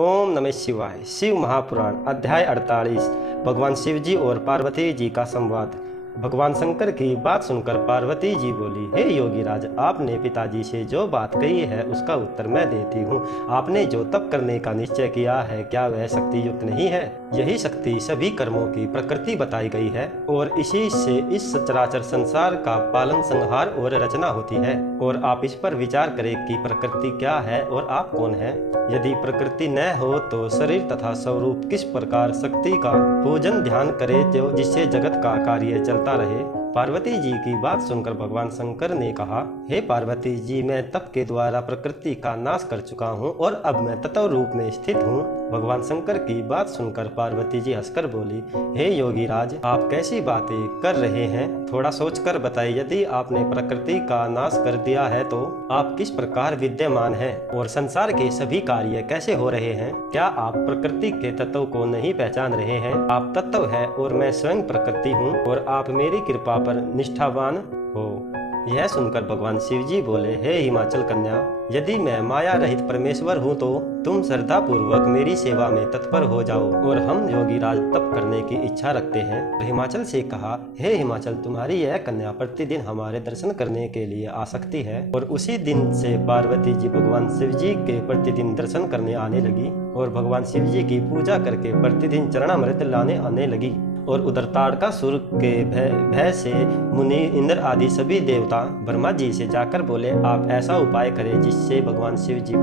ओम नमः शिवाय। शिव महापुराण अध्याय 48। भगवान शिव जी और पार्वती जी का संवाद। भगवान शंकर की बात सुनकर पार्वती जी बोली, हे योगीराज, आपने पिताजी से जो बात कही है उसका उत्तर मैं देती हूँ। आपने जो तप करने का निश्चय किया है, क्या वह शक्ति युक्त नहीं है? यही शक्ति सभी कर्मों की प्रकृति बताई गई है और इसी से इस सचराचर संसार का पालन, संहार और रचना होती है। और आप इस पर विचार करें कि प्रकृति क्या है और आप कौन है। यदि प्रकृति न हो तो शरीर तथा स्वरूप किस प्रकार शक्ति का पूजन ध्यान करे तो जिससे जगत का कार्य चलता रहे। पार्वती जी की बात सुनकर भगवान शंकर ने कहा, हे पार्वती जी, मैं तप के द्वारा प्रकृति का नाश कर चुका हूँ और अब मैं तत्व रूप में स्थित हूँ। भगवान शंकर की बात सुनकर पार्वती जी हंसकर बोली, हे योगीराज, आप कैसी बातें कर रहे हैं? थोड़ा सोचकर बताइए। यदि आपने प्रकृति का नाश कर दिया है तो आप किस प्रकार विद्यमान हैं और संसार के सभी कार्य कैसे हो रहे हैं? क्या आप प्रकृति के तत्व को नहीं पहचान रहे हैं? आप तत्व है और मैं स्वयं प्रकृति हूँ और आप मेरी कृपा पर निष्ठावान हो। यह सुनकर भगवान शिव जी बोले, हे हिमाचल कन्या, यदि मैं माया रहित परमेश्वर हूँ तो तुम श्रद्धा पूर्वक मेरी सेवा में तत्पर हो जाओ और हम योगीराज तप करने की इच्छा रखते हैं। हिमाचल से कहा, हे हिमाचल, तुम्हारी यह कन्या प्रतिदिन हमारे दर्शन करने के लिए आ सकती है। और उसी दिन से पार्वती जी भगवान शिव जी के प्रतिदिन दर्शन करने आने लगी और भगवान शिव जी की पूजा करके प्रतिदिन चरणामृत लाने आने लगी। और उधर ताड़कासुर के भय से मुनि, इंद्र आदि सभी देवता ब्रह्मा जी से जाकर बोले, आप ऐसा उपाय करें जिससे भगवान शिव जी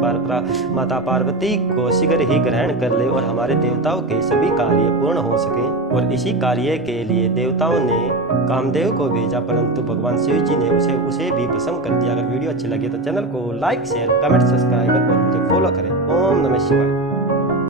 माता पार्वती को शीघ्र ही ग्रहण कर ले और हमारे देवताओं के सभी कार्य पूर्ण हो सकें। और इसी कार्य के लिए देवताओं ने कामदेव को भेजा, परंतु भगवान शिव जी ने उसे भी भस्म कर दिया। अगर वीडियो अच्छी लगे तो चैनल को लाइक, शेयर, कमेंट, सब्सक्राइब और मुझे फॉलो करें। ओम नमः शिवाय।